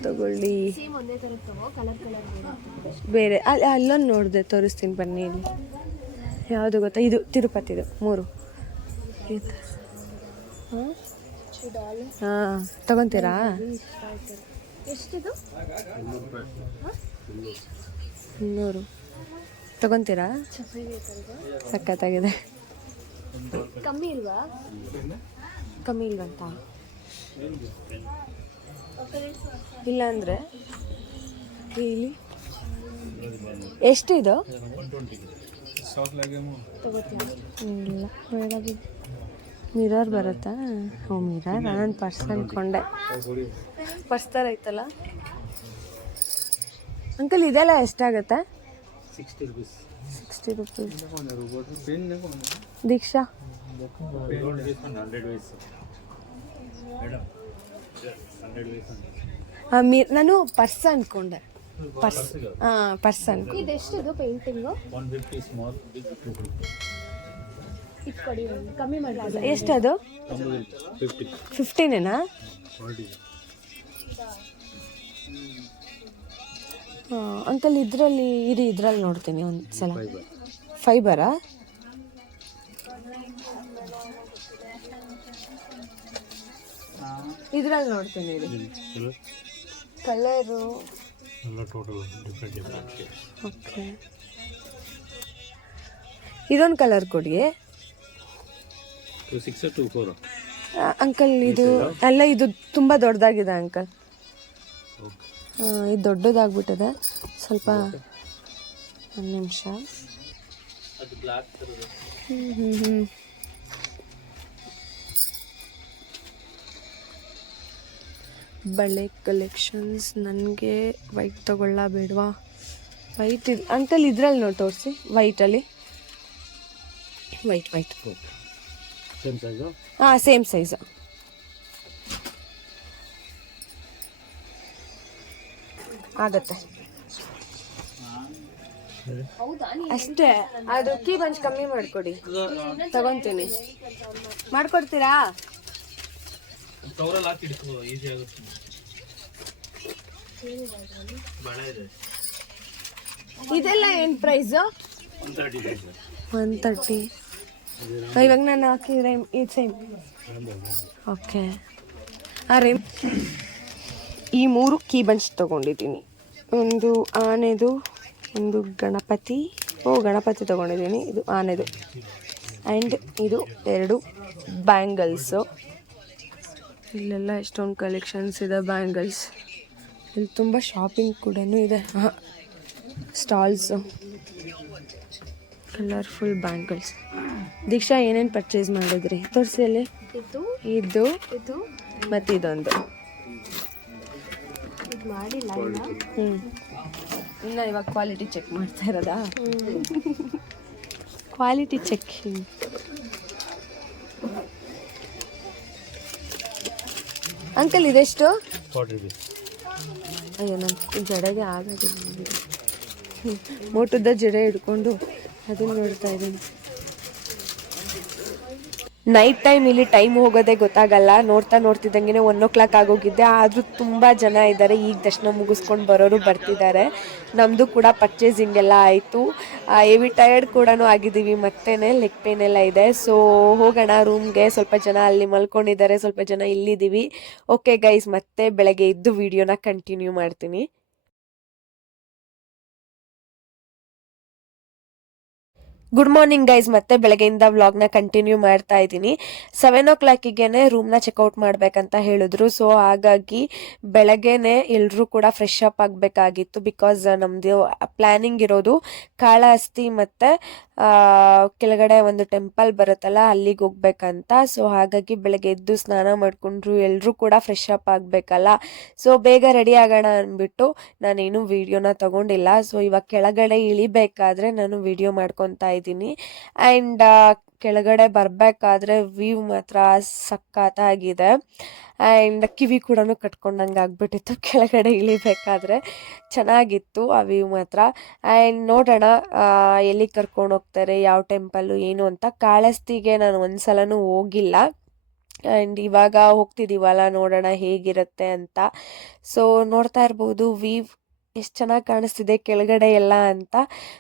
ತಗೊಳ್ಳಿ. ಸೇಮ್ ಒಂದೇ ಥರ ತಗೋ ಕಲರ್ ಕಲರ್ ಬೇರೆ. ಅಲ್ಲಿ ಅಲ್ಲೊಂದು ನೋಡಿದೆ ತೋರಿಸ್ತೀನಿ ಬನ್ನಿ ಇಲ್ಲಿ. ಯಾವುದು ಗೊತ್ತಾ? ಇದು ತಿರುಪತಿದು ಮೂರು. ಹಾಂ ತಗೊಂತೀರಾ? ಎಷ್ಟಿದು? ಇನ್ನೂರು. ತಗೊಂತೀರಾ? ಸಕ್ಕತ್ತಾಗಿದೆ ಕಮ್ಮಿ ಇಲ್ವಾ? ಕಮ್ಮಿ ಇಲ್ವಂತ? ಇಲ್ಲ ಅಂದರೆ? ಇಲ್ಲಿ ಎಷ್ಟಿದು? ಇಲ್ಲ ಬೇಡ ಬಿಡು. ಮಿರರ್ ಬರುತ್ತಾ? ಓ ಮಿರರ್? ನಾನು ಪರ್ಸ್ ಅನ್ಕೊಂಡೆ. ಪರ್ಸ್ ಥರ ಐತಲ್ಲ? ಅಂಕಲ್ ಇದೆಲ್ಲ ಎಷ್ಟಾಗುತ್ತೆ? Sixty rupees Deeksha. Hundred wise madam hundred wise ಆ, ಮಿ ನಾನು ಪರ್ಸ್ ಅನ್ಕೊಂಡೆ. ಪರ್ಸ್ ಹಾಂ ಪರ್ಸ್ ಅನ್ಕೊಂಡು. ಇದೆಷ್ಟಿದು ಪೇಂಟಿಂಗು ಎಷ್ಟದು? ಅದು ಫಿಫ್ಟೀನೇನಾ ಅಂಕಲ್ ಇದರಲ್ಲಿ ಇರಿ, ಇದರಲ್ಲಿ ನೋಡ್ತೀನಿ ಒಂದು ಸಲ ಫೈಬರ್ ಇದರಲ್ಲಿ ನೋಡ್ತೀನಿ ಕಲರು ಓಕೆ ಇದೊಂದು ಕಲರ್ ಕೊಡಿ. Two six two four uncle ಇದು ಅಲ್ಲ ಇದು ತುಂಬ ದೊಡ್ಡದಾಗಿದೆ ಅಂಕಲ್. ಇದು ದೊಡ್ಡದಾಗ್ಬಿಟ್ಟಿದೆ. ಸ್ವಲ್ಪ ಒಂದು ನಿಮಿಷ. ಹ್ಞೂ ಹ್ಞೂ ಹ್ಞೂ ಬಳೆ ಕಲೆಕ್ಷನ್ಸ್ ನನಗೆ ವೈಟ್ ತಗೊಳ್ಳ ಬೇಡವಾ? ವೈಟ್ ಇದು ಅಂಕಲ್ ಇದ್ರಲ್ಲಿ ನೋಡಿ ತೋರಿಸಿ ವೈಟಲ್ಲಿ white white okay. Same size ಹಾಂ ಸೇಮ್ ಸೈಜು ಆಗತ್ತೆ. ಅಷ್ಟೇ. ಅದು ಕೀ ಬಂಚ್ ಕಮ್ಮಿ ಮಾಡ್ಕೊಡಿ. ತಗೊಂತೀನಿ. ಮಾಡ್ಕೊಡ್ತೀರಾ? ಇದೆಲ್ಲ ಏನು ಪ್ರೈಸು ಒನ್ ತರ್ಟಿ ಇವಾಗ ನಾನು ಹಾಕಿದ್ರೆ ಇದು ಸೇಮ್ ಓಕೆ ಅರೆ, ಈ ಮೂರು ಕೀ ಬಂಚ್ ತೊಗೊಂಡಿದ್ದೀನಿ. ಒಂದು ಆನೆದು, ಒಂದು ಗಣಪತಿ. ಓ, ಗಣಪತಿ ತೊಗೊಂಡಿದ್ದೀನಿ. ಇದು ಆನೆದು. ಆ್ಯಂಡ್ ಇದು ಎರಡು ಬ್ಯಾಂಗಲ್ಸು ಇಲ್ಲೆಲ್ಲ ಎಷ್ಟೊಂದು ಕಲೆಕ್ಷನ್ಸ್ ಇದೆ ಬ್ಯಾಂಗಲ್ಸ್ ಇಲ್ಲಿ ತುಂಬ ಶಾಪಿಂಗ್ ಕೂಡ ಇದೆ. ಸ್ಟಾಲ್ಸು ಕಲರ್ಫುಲ್ ಬ್ಯಾಂಗಲ್ಸ್ ದೀಕ್ಷಾ ಏನೇನು ಪರ್ಚೇಸ್ ಮಾಡಿದ್ರಿ? ತೋರಿಸಿ ಅಲ್ಲಿ. ಇದು ಇದು ಇದು. ಮತ್ತು ಇದೊಂದು. ಇದು ಮಾಡಿಲ್ಲ ಇನ್ನ ಹ್ಞೂ ಇನ್ನು ಇವಾಗ ಕ್ವಾಲಿಟಿ ಚೆಕ್ ಮಾಡ್ತಾ ಇರೋದಾ? ಕ್ವಾಲಿಟಿ ಚೆಕ್ ಅಂಕಲ್ ಇದೆಷ್ಟು? ಅಯ್ಯೋ ನನ್ನ ಜಡೆಗೆ ಆಗೋದಿಲ್ಲ. ಮೋಟದ ಜಡೆ ಹಿಡ್ಕೊಂಡು ಅದನ್ನ ನೋಡ್ತಾ ಇದ್ದೀನಿ. ನೈಟ್ ಟೈಮ್ ಇಲ್ಲಿ ಟೈಮ್ ಹೋಗೋದೇ ಗೊತ್ತಾಗಲ್ಲ. ನೋಡ್ತಾ ನೋಡ್ತಿದ್ದಂಗೆ ಒನ್ ಓ ಕ್ಲಾಕ್ ಆಗೋಗಿದ್ದೆ ಆದರೂ ತುಂಬ ಜನ ಇದ್ದಾರೆ. ಈಗ ದರ್ಶನ ಮುಗಿಸ್ಕೊಂಡು ಬರೋರು ಬರ್ತಿದ್ದಾರೆ. ನಮ್ಮದು ಕೂಡ ಪರ್ಚೇಸಿಂಗ್ ಎಲ್ಲ ಆಯಿತು. ಎವಿ ಟಯರ್ಡ್ ಕೂಡ ಆಗಿದ್ದೀವಿ. ಮತ್ತೇನೆ ಲೆಗ್ ಪೇನ್ ಎಲ್ಲ ಇದೆ. ಸೊ ಹೋಗೋಣ ರೂಮ್ಗೆ ಸ್ವಲ್ಪ ಜನ ಅಲ್ಲಿ ಮಲ್ಕೊಂಡಿದ್ದಾರೆ. ಸ್ವಲ್ಪ ಜನ ಇಲ್ಲಿದ್ದೀವಿ. ಓಕೆ ಗೈಸ್ ಮತ್ತೆ ಬೆಳಗ್ಗೆ ಇದ್ದು ವಿಡಿಯೋನ ಕಂಟಿನ್ಯೂ ಮಾಡ್ತೀನಿ. ಗುಡ್ ಮಾರ್ನಿಂಗ್ ಗೈಸ್ ಮತ್ತೆ ಬೆಳಗ್ಗೆಯಿಂದ ವ್ಲಾಗ್ನ ಕಂಟಿನ್ಯೂ ಮಾಡ್ತಾ ಇದ್ದೀನಿ. ಸೆವೆನ್ ಓ ಕ್ಲಾಕಿಗೆ ರೂಮ್ನ ಚೆಕ್ಔಟ್ ಮಾಡ್ಬೇಕಂತ ಹೇಳಿದ್ರು. ಸೊ ಹಾಗಾಗಿ ಬೆಳಗ್ಗೆನೆ ಎಲ್ಲರೂ ಕೂಡ ಫ್ರೆಶ್ ಅಪ್ ಆಗಬೇಕಾಗಿತ್ತು ಬಿಕಾಸ್ ನಮ್ಮದು ಪ್ಲ್ಯಾನಿಂಗ್ ಇರೋದು ಕಾಳಹಸ್ತಿ ಮತ್ತು ಕೆಳಗಡೆ ಒಂದು ಟೆಂಪಲ್ ಬರುತ್ತಲ್ಲ, ಅಲ್ಲಿಗೆ ಹೋಗ್ಬೇಕಂತ. ಸೊ ಹಾಗಾಗಿ ಬೆಳಗ್ಗೆ ಎದ್ದು ಸ್ನಾನ ಮಾಡಿಕೊಂಡ್ರು ಎಲ್ಲರೂ ಕೂಡ ಫ್ರೆಶ್ ಅಪ್ ಆಗಬೇಕಲ್ಲ. ಸೊ ಬೇಗ ರೆಡಿ ಆಗೋಣ ಅಂದ್ಬಿಟ್ಟು ನಾನೇನು ವೀಡಿಯೋನ ತಗೊಂಡಿಲ್ಲ. ಸೊ ಇವಾಗ ಕೆಳಗಡೆ ಇಳಿಬೇಕಾದ್ರೆ ನಾನು ವಿಡಿಯೋ ಮಾಡ್ಕೊತಾ ಇದ್ದೀನಿ. ಆ್ಯಂಡ್ ಕೆಳಗಡೆ ಬರಬೇಕಾದ್ರೆ ವ್ಯೂ ಮಾತ್ರ ಸಖತ್ತಾಗಿದೆ. ಆ್ಯಂಡ್ ಕಿವಿ ಕೂಡ ಕಟ್ಕೊಂಡಂಗೆ ಆಗ್ಬಿಟ್ಟಿತ್ತು. *laughs* ಕೆಳಗಡೆ ಇಳಿಬೇಕಾದ್ರೆ ಚೆನ್ನಾಗಿತ್ತು ಆ ವ್ಯೂ ಮಾತ್ರ. ಆ್ಯಂಡ್ ನೋಡೋಣ ಎಲ್ಲಿ ಕರ್ಕೊಂಡು ಹೋಗ್ತಾರೆ, ಯಾವ ಟೆಂಪಲ್ಲು ಏನು ಅಂತ. ಕಾಳಸ್ತಿಗೆ ನಾನು ಒಂದು ಸಲನೂ ಹೋಗಿಲ್ಲ. ಆ್ಯಂಡ್ ಇವಾಗ ಹೋಗ್ತಿದ್ದೀವಲ್ಲ ನೋಡೋಣ ಹೇಗಿರುತ್ತೆ ಅಂತ. ಸೊ ನೋಡ್ತಾ ಇರ್ಬೋದು ವ್ಯೂ ಎಷ್ಟು ಚೆನ್ನಾಗಿ ಕಾಣಿಸ್ತಿದೆ ಕೆಳಗಡೆ ಎಲ್ಲ ಅಂತ.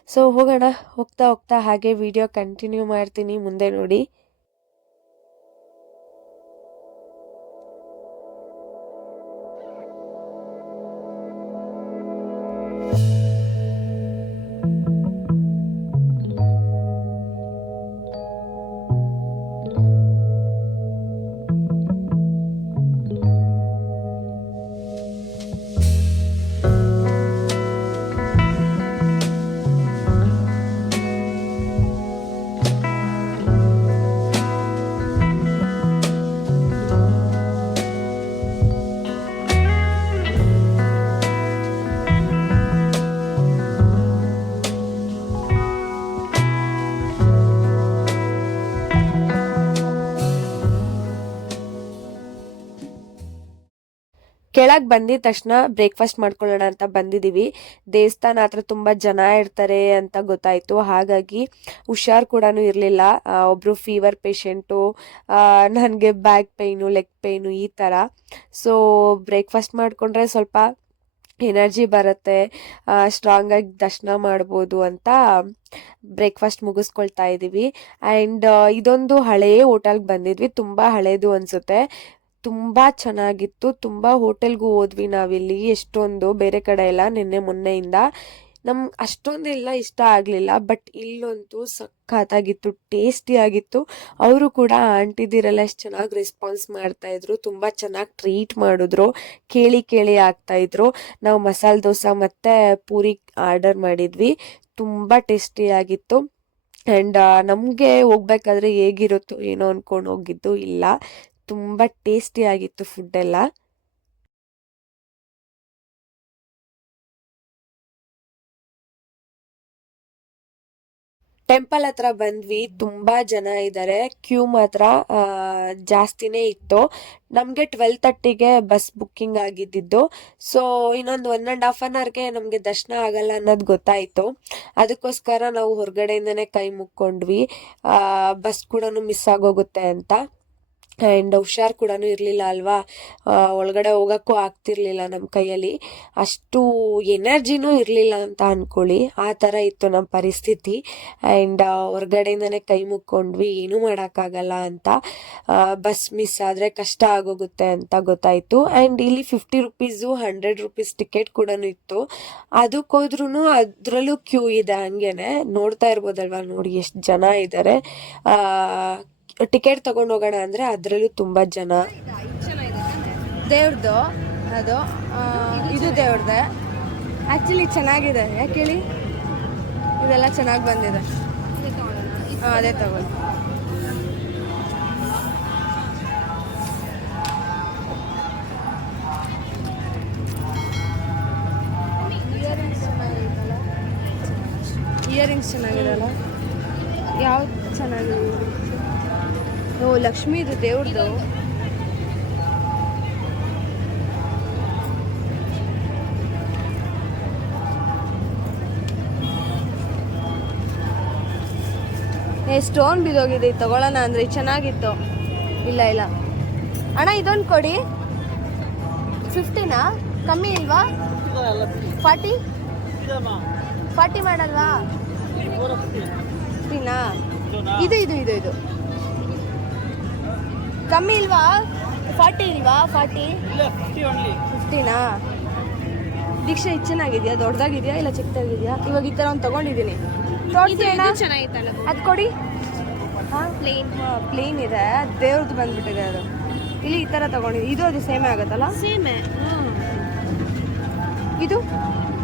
ಸೊ ಹೋಗೋಣ. ಹೋಗ್ತಾ ಹೋಗ್ತಾ ಹಾಗೆ ವಿಡಿಯೋ ಕಂಟಿನ್ಯೂ ಮಾಡ್ತೀನಿ ಮುಂದೆ ನೋಡಿ. ಕೆಳಗೆ ಬಂದಿದ ತಕ್ಷಣ ಬ್ರೇಕ್ಫಾಸ್ಟ್ ಮಾಡ್ಕೊಳ್ಳೋಣ ಅಂತ ಬಂದಿದ್ದೀವಿ ದೇವಸ್ಥಾನ ಹತ್ರ ತುಂಬ ಜನ ಇರ್ತಾರೆ ಅಂತ ಗೊತ್ತಾಯಿತು. ಹಾಗಾಗಿ ಹುಷಾರ್ ಕೂಡ ಇರಲಿಲ್ಲ. ಒಬ್ಬರು ಫೀವರ್ ಪೇಷಂಟು ನನಗೆ ಬ್ಯಾಕ್ ಪೇಯ್ನು ಲೆಗ್ ಪೈನು ಈ ಥರ ಸೊ ಬ್ರೇಕ್ಫಾಸ್ಟ್ ಮಾಡಿಕೊಂಡ್ರೆ ಸ್ವಲ್ಪ ಎನರ್ಜಿ ಬರುತ್ತೆ. ಸ್ಟ್ರಾಂಗಾಗಿ ದರ್ಶನ ಮಾಡ್ಬೋದು ಅಂತ ಬ್ರೇಕ್ಫಾಸ್ಟ್ ಮುಗಿಸ್ಕೊಳ್ತಾ ಇದ್ದೀವಿ ಆ್ಯಂಡ್ ಇದೊಂದು ಹಳೆಯ ಹೋಟೆಲ್ಗೆ ಬಂದಿದ್ವಿ. ತುಂಬ ಹಳೇದು ಅನಿಸುತ್ತೆ. ತುಂಬ ಚೆನ್ನಾಗಿತ್ತು. ತುಂಬ ಹೋಟೆಲ್ಗೂ ಹೋದ್ವಿ ನಾವಿಲ್ಲಿ. ಎಷ್ಟೊಂದು ಬೇರೆ ಕಡೆ ಎಲ್ಲ ನಿನ್ನೆ ಮೊನ್ನೆಯಿಂದ. ನಮ್ಗೆ ಅಷ್ಟೊಂದೆಲ್ಲ ಇಷ್ಟ ಆಗಲಿಲ್ಲ. ಬಟ್ ಇಲ್ಲಂತೂ ಸಖತ್ತಾಗಿತ್ತು ಟೇಸ್ಟಿ ಆಗಿತ್ತು ಅವರು ಕೂಡ ಆಂಟಿದಿರೆಲ್ಲ ಎಷ್ಟು ಚೆನ್ನಾಗಿ ರೆಸ್ಪಾನ್ಸ್ ಮಾಡ್ತಾ ಇದ್ರು. ತುಂಬ ಚೆನ್ನಾಗಿ ಟ್ರೀಟ್ ಮಾಡಿದ್ರು. ಕೇಳಿ ಕೇಳಿ ಆಗ್ತಾ ಇದ್ರು. ನಾವು ಮಸಾಲೆ ದೋಸೆ ಮತ್ತು ಪೂರಿ ಆರ್ಡರ್ ಮಾಡಿದ್ವಿ. ತುಂಬ ಟೇಸ್ಟಿಯಾಗಿತ್ತು. ಆ್ಯಂಡ್ ನಮಗೆ ಹೋಗ್ಬೇಕಾದ್ರೆ ಹೇಗಿರುತ್ತೋ ಏನೋ ಅಂದ್ಕೊಂಡು ಹೋಗಿದ್ದು ಇಲ್ಲ. ತುಂಬ ಟೇಸ್ಟಿಯಾಗಿತ್ತು ಫುಡ್ ಎಲ್ಲ. ಟೆಂಪಲ್ ಹತ್ರ ಬಂದ್ವಿ, ತುಂಬಾ ಜನ ಇದ್ದಾರೆ ಕ್ಯೂ ಮಾತ್ರ ಜಾಸ್ತಿನೇ ಇತ್ತು. ನಮಗೆ ಟ್ವೆಲ್ ತರ್ಟಿಗೆ ಬಸ್ ಬುಕ್ಕಿಂಗ್ ಆಗಿದ್ದಿದ್ದು. ಸೊ ಇನ್ನೊಂದು ಒನ್ ಆ್ಯಂಡ್ ಹಾಫ್ ಅನ್ ಅವರ್ಗೆ ನಮಗೆ ದರ್ಶನ ಆಗಲ್ಲ ಅನ್ನೋದು ಗೊತ್ತಾಯಿತು. ಅದಕ್ಕೋಸ್ಕರ ನಾವು ಹೊರಗಡೆಯಿಂದನೇ ಕೈ ಮುಕ್ಕೊಂಡ್ವಿ. ಬಸ್ ಕೂಡ ಮಿಸ್ ಆಗೋಗುತ್ತೆ ಅಂತ. ಆ್ಯಂಡ್ ಹುಷಾರು ಕೂಡ ಇರಲಿಲ್ಲ ಅಲ್ವಾ? ಒಳಗಡೆ ಹೋಗೋಕ್ಕೂ ಆಗ್ತಿರ್ಲಿಲ್ಲ ನಮ್ಮ ಕೈಯಲ್ಲಿ. ಅಷ್ಟು ಎನರ್ಜಿನೂ ಇರಲಿಲ್ಲ ಅಂತ ಅಂದ್ಕೊಳ್ಳಿ ಆ ಥರ ಇತ್ತು ನಮ್ಮ ಪರಿಸ್ಥಿತಿ. ಆ್ಯಂಡ್ ಹೊರಗಡೆಯಿಂದನೇ ಕೈ ಮುಕ್ಕೊಂಡ್ವಿ. ಏನೂ ಮಾಡೋಕ್ಕಾಗಲ್ಲ ಅಂತ. ಬಸ್ ಮಿಸ್ ಆದರೆ ಕಷ್ಟ ಆಗೋಗುತ್ತೆ ಅಂತ ಗೊತ್ತಾಯಿತು. ಆ್ಯಂಡ್ ಇಲ್ಲಿ fifty rupees hundred rupees ticket ಕೂಡ ಇತ್ತು. ಅದಕ್ಕೋದ್ರೂ ಅದರಲ್ಲೂ ಕ್ಯೂ ಇದೆ ಹಂಗೇನೆ. ನೋಡ್ತಾ ಇರ್ಬೋದಲ್ವ ನೋಡಿ ಎಷ್ಟು ಜನ ಇದ್ದಾರೆ ಟಿಕೆಟ್ ತಗೊಂಡು ಹೋಗೋಣ ಅಂದರೆ ಅದರಲ್ಲೂ ತುಂಬ ಜನ. ದೇವ್ರದ್ದು ಅದು ಇದು ದೇವ್ರದ್ದೆ ಆ್ಯಕ್ಚುಲಿ ಚೆನ್ನಾಗಿದೆ, ಯಾಕೆ ಹೇಳಿ? ಇದೆಲ್ಲ ಚೆನ್ನಾಗಿ ಬಂದಿದೆ. ಅದೇ ತಗೊಳ್ಳಿ ಇಯರಿಂಗ್ಸ್ ಚೆನ್ನಾಗಿದೆ ಅಲ್ಲ ಯಾವ್ದು ಚೆನ್ನಾಗಿದೆ ಓ ಲಕ್ಷ್ಮೀದು ದೇವ್ರದ್ದು ಏ ಸ್ಟೋನ್ ಬಿದ್ದೋಗಿದೆ ಇದು ತಗೊಳ್ಳೋಣ ಅಂದ್ರೆ ಚೆನ್ನಾಗಿತ್ತು. ಇಲ್ಲ ಇಲ್ಲ. ಅಣ್ಣ ಇದೊಂದು ಕೊಡಿ. ಫಿಫ್ಟಿನಾ ಕಮ್ಮಿ ಇಲ್ವಾ? ಫಾರ್ಟಿ? ಫಾರ್ಟಿ ಮಾಡಲ್ವಾ? ಫಿಫ್ಟಿನಾ ಇದು ಇದು ಇದು ಇದು. ಕಮ್ಮಿ ಇಲ್ವಾ? ಫಾರ್ಟಿ ಇಲ್ವಾ? ಫಾರ್ಟಿ? ಫಿಫ್ಟಿನಾ? ದೀಕ್ಷೆ ಇದು ಚೆನ್ನಾಗಿದೆಯಾ? ದೊಡ್ಡದಾಗಿದೆಯಾ? ಇಲ್ಲ ಚಿಕ್ಕದಾಗಿದೆಯಾ? ಇವಾಗ ಈ ಥರ ಒಂದು ತೊಗೊಂಡಿದ್ದೀನಿ ಅದು ಕೊಡಿ. ಹಾಂ? ಪ್ಲೇನ್ ಪ್ಲೇನ್ ಇದೆ. ದೇವ್ರದ್ದು ಬಂದ್ಬಿಟ್ಟಿದೆ ಅದು. ಇಲ್ಲಿ ಈ ಥರ ತೊಗೊಂಡಿದ್ದೀನಿ ಇದು ಅದು ಸೇಮೇ ಆಗುತ್ತಲ್ಲ? ಸೇಮೆ ಇದು?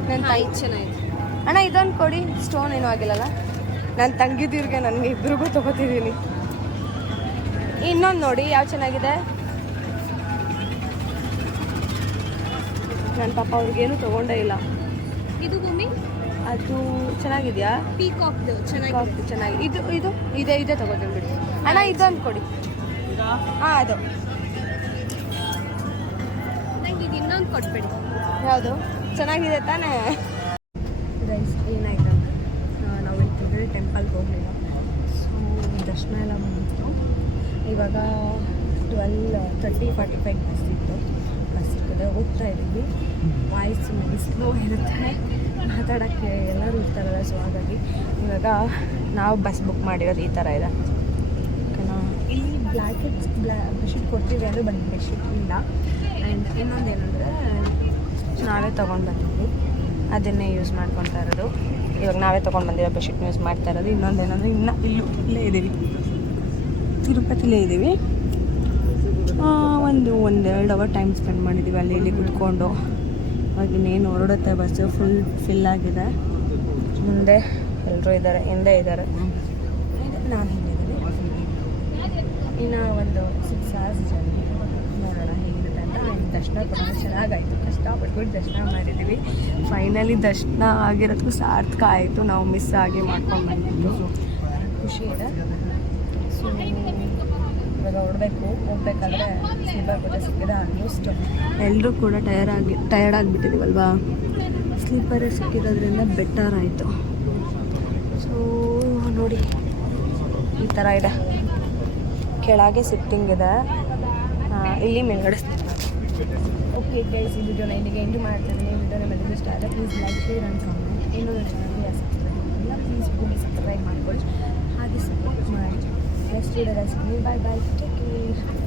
ನನ್ನ ತಾಯಿ. ಚೆನ್ನಾಗಿದೆ ಅಣ್ಣ ಇದೊಂದು ಕೊಡಿ. ಸ್ಟೋನ್ ಏನೂ ಆಗಿಲ್ಲಲ್ಲ? ನನ್ನ ತಂಗಿದಿರ್ಗೆ ನನಗೆ ಇಬ್ಬರಿಗೂ ತಗೋತಿದ್ದೀನಿ ಇನ್ನೊಂದು ನೋಡಿ ಯಾವ ಚೆನ್ನಾಗಿದೆ? ನನ್ನ ಪಾಪ ಅವ್ರಿಗೇನು ತಗೊಂಡೇ ಇಲ್ಲ. ಇದು ಭೂಮಿ? ಅದು ಚೆನ್ನಾಗಿದೆಯಾ? ಪೀಕಾಕ್ದು ಕಾಫಿ ಚೆನ್ನಾಗಿ. ಇದು ಇದು ಇದೆ ಇದೆ ತಗೋತೀನಿ ಬಿಡಿ. ಅಣ್ಣ ಇದೊಂದು ಕೊಡಿ. ಹಾಂ ಅದು. ನಂಗೆ ಇದು ಇನ್ನೊಂದು ಕೊಟ್ಬಿಡಿ. ಯಾವುದು? ಚೆನ್ನಾಗಿದೆ ತಾನೇ ಗೈಸ್ ಏನಾಯ್ತು ಅಂದರೆ ನಾವು ಇಲ್ಲಿ ಟೆಂಪಲ್ಗೆ ಹೋಗಲಿಲ್ಲ ಸೊ ದರ್ಶನ ಎಲ್ಲ ಮುಗಿತು ಇವಾಗ twelve thirty forty five bus ಇತ್ತು ಬಸ್ ಸಿಕ್ಕಿದೆ ಹೋಗ್ತಾ ಇದ್ದೀವಿ ವಾಯ್ಸ್ ಸ್ಲೋ ಇರುತ್ತೆ. ಮಾತಾಡೋಕ್ಕೆ ಎಲ್ಲರೂ ಇರ್ತಾರಲ್ಲ ಸೊ ಹಾಗಾಗಿ ಇವಾಗ ನಾವು ಬಸ್ ಬುಕ್ ಮಾಡಿರೋದು ಈ ಥರ ಇದೆ. ಇಲ್ಲಿ ಬ್ಲ್ಯಾಕೆಟ್ಸ್ ಬ್ಲ್ಯಾ ಬೆಡ್ಶೀಟ್ ಕೊಡ್ತೀವಿ ಅಂದರೆ ಬಂದು ಬೆಡ್ಶೀಟ್ ಇಲ್ಲ. ಆ್ಯಂಡ್ ಇನ್ನೊಂದು ಏನಂದರೆ, ನಾವೇ ತೊಗೊಂಡು ಬಂದಿದ್ವಿ. ಅದನ್ನೇ ಯೂಸ್ ಮಾಡ್ಕೊತಾ ಇರೋದು. ಇವಾಗ ನಾವೇ ತೊಗೊಂಡು ಬಂದಿರೋ ಬೆಡ್ಶೀಟ್ನ ಯೂಸ್ ಮಾಡ್ತಾ ಇರೋದು. ಇನ್ನೊಂದು ಏನಂದರೆ, ಇನ್ನೂ ಇಲ್ಲೂ ಇಲ್ಲೇ ಇದ್ದೀವಿ ತಿರುಪತಿಲೇ ಇದ್ದೀವಿ ಒಂದು ಒಂದೆರಡು ಅವರ್ ಟೈಮ್ ಸ್ಪೆಂಡ್ ಮಾಡಿದ್ದೀವಿ ಅಲ್ಲಿ ಇಲ್ಲಿ ಕುತ್ಕೊಂಡು. ಇವಾಗ ಇನ್ನೇನು ಹೊರಡುತ್ತೆ ಬಸ್ಸು ಫುಲ್ ಫಿಲ್ ಆಗಿದೆ. ಮುಂದೆ ಎಲ್ಲರೂ ಇದ್ದಾರೆ, ಹಿಂದೆ ಇದ್ದಾರೆ. ನಾನು ಇನ್ನು ಒಂದು ಸಿಕ್ಸ್ ಅವರ್ಸ್ ಜರ್ನಿ ನೋಡೋಣ ಹೇಗಿರುತ್ತೆ ಅಂತ. ದರ್ಶನ ತುಂಬ ಚೆನ್ನಾಗಾಯಿತು. ಕಷ್ಟಪಟ್ಬಿಟ್ಟು ದರ್ಶನ ಮಾಡಿದ್ದೀವಿ ಫೈನಲಿ ದರ್ಶನ ಆಗಿರೋದಕ್ಕೂ ಸಾರ್ಥಕ ಆಯಿತು. ನಾವು ಮಿಸ್ ಆಗಿ ಮಾಡ್ಕೊಂಡು ಬಂದಿದ್ದು. ಖುಷಿ ಇದೆ. ಸೊ ಇವಾಗ ಹೊರಡ್ಬೇಕು ಹೋಗ್ಬೇಕಾದ್ರೆ ಸ್ಲೀಪರ್ ಕೂಡ ಸಿಕ್ಕಿದೆ ಆಲ್ಮೋಸ್ಟ್ ಎಲ್ಲರೂ ಕೂಡ ಟಯರ್ ಆಗಿ ಟಯರ್ಡ್ ಆಗಿಬಿಟ್ಟಿದ್ದೀವಲ್ವಾ ಸ್ಲೀಪರೇ ಸಿಕ್ಕಿರೋದ್ರಿಂದ ಬೆಟರ್ ಆಯಿತು. ಸೊ ನೋಡಿ, ಈ ಥರ ಇದೆ. ಕೆಳಗೆ ಸಿಟ್ಟಿಂಗ್ ಇದೆ. ಇಲ್ಲಿ ಮೇಲ್ಗಡೆ ಓಕೆ ಗೈಸ್ ಈ ವಿಡಿಯೋನ ಇಲ್ಲಿಗೆ ಎಂಡ್ ಮಾಡ್ತೀನಿ. ಈ ವಿಡಿಯೋ ನಿಮಗೆ ಇಷ್ಟ ಆದರೆ please like share and comment ಇನ್ನೊಂದು ಚಾನಲ್ಗೆ ಸಬ್ಸ್ಕ್ರೈಬ್ ಮಾಡಿಲ್ಲ ಪ್ಲೀಸ್ ಪ್ಲೀಸ್ ಸಬ್ಸ್ಕ್ರೈಬ್ ಮಾಡ್ಕೊಳ್ಳಿ. ಹಾಗೆ ಸಪೋರ್ಟ್ ಮಾಡಿ. ನೆಕ್ಸ್ಟ್ ವಿಡಿಯೋದಲ್ಲಿ ಸಿಗ್ತೀನಿ ಬಾಯ್ ಬಾಯ್ ಟೇಕ್ ಕೇರ್